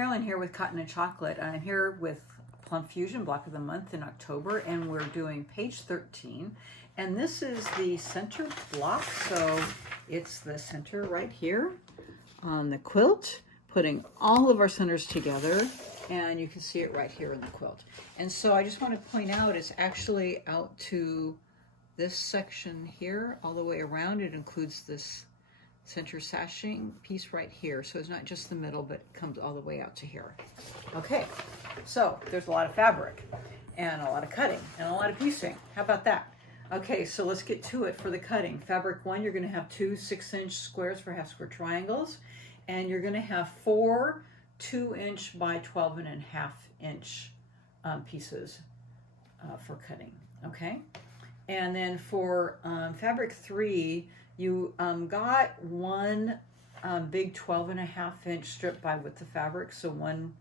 Marilyn here with Cotton and Chocolate. I'm here with Plum Fusion Block of the Month in October, and we're doing page 13. And this is the center block, so it's the center right here on the quilt, putting all of our centers together, and you can see it right here in the quilt. And so I just want to point out it's actually out to this section here all the way around. It includes this center sashing piece right here, so it's not just the middle, but it comes all the way out to here. Okay, so there's a lot of fabric and a lot of cutting and a lot of piecing. How about that? Okay, so let's get to it for the cutting. Fabric 1, you're going to have 2 6-inch squares for half square triangles, and you're going to have 4 2-inch by 12.5-inch pieces for cutting. Okay, and then for fabric 3, you got one big 12.5-inch strip by width of fabric. So one,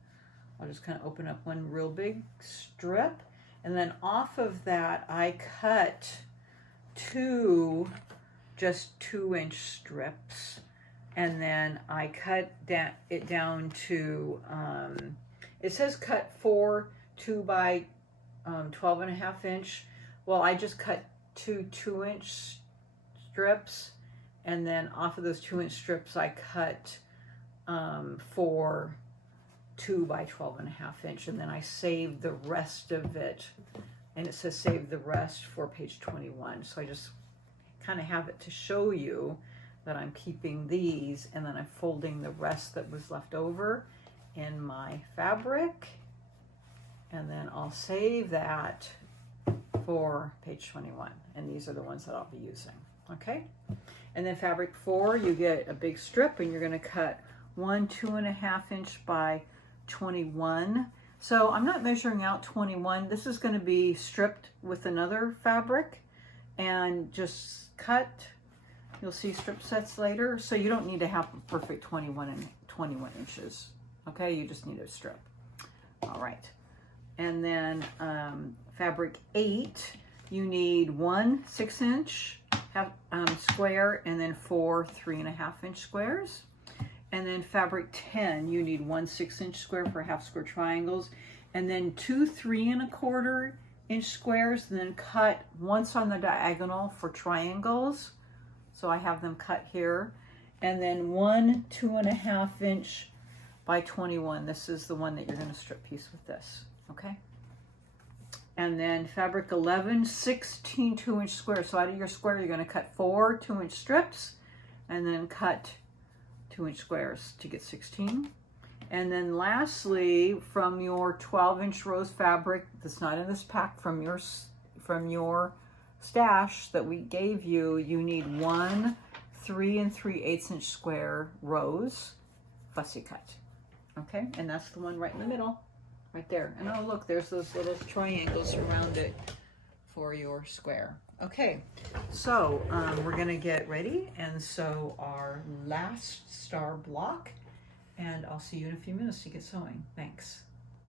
I'll just kind of open up one real big strip. And then off of that, I cut 2 just 2-inch strips. And then I cut it down to, it says cut 4 2 by 12.5-inch. Well, I just cut 2 2-inch strips, and then off of those 2-inch strips I cut 4 2 by 12.5-inch, and then I saved the rest of it, and it says save the rest for page 21. So I just kind of have it to show you that I'm keeping these, and then I'm folding the rest that was left over in my fabric, and then I'll save that for page 21, and these are the ones that I'll be using. Okay, and then fabric 4, you get a big strip, and you're going to cut 1 2.5-inch by 21. So I'm not measuring out 21. This is going to be stripped with another fabric and just cut. You'll see strip sets later, so you don't need to have a perfect 21 inches. Okay, you just need a strip. All right, and then fabric 8, you need 1 6-inch square, and then 4 3.5-inch squares. And then fabric 10, you need 1 6-inch square for half square triangles, and then 2 3.25-inch squares, and then cut once on the diagonal for triangles. So I have them cut here, and then 1 2.5-inch by 21. This is the one that you're going to strip piece with this. Okay. And then fabric 11, 16 2-inch squares. So out of your square, you're going to cut 4 2-inch strips, and then cut 2-inch squares to get 16. And then lastly, from your 12-inch rose fabric that's not in this pack, from your stash that we gave you, you need 1 3 3/8-inch square rose fussy cut. Okay, and that's the one right in the middle. Right there. And oh look, there's those little triangles around it for your square. Okay, so we're gonna get ready and sew our last star block, and I'll see you in a few minutes to get sewing. Thanks.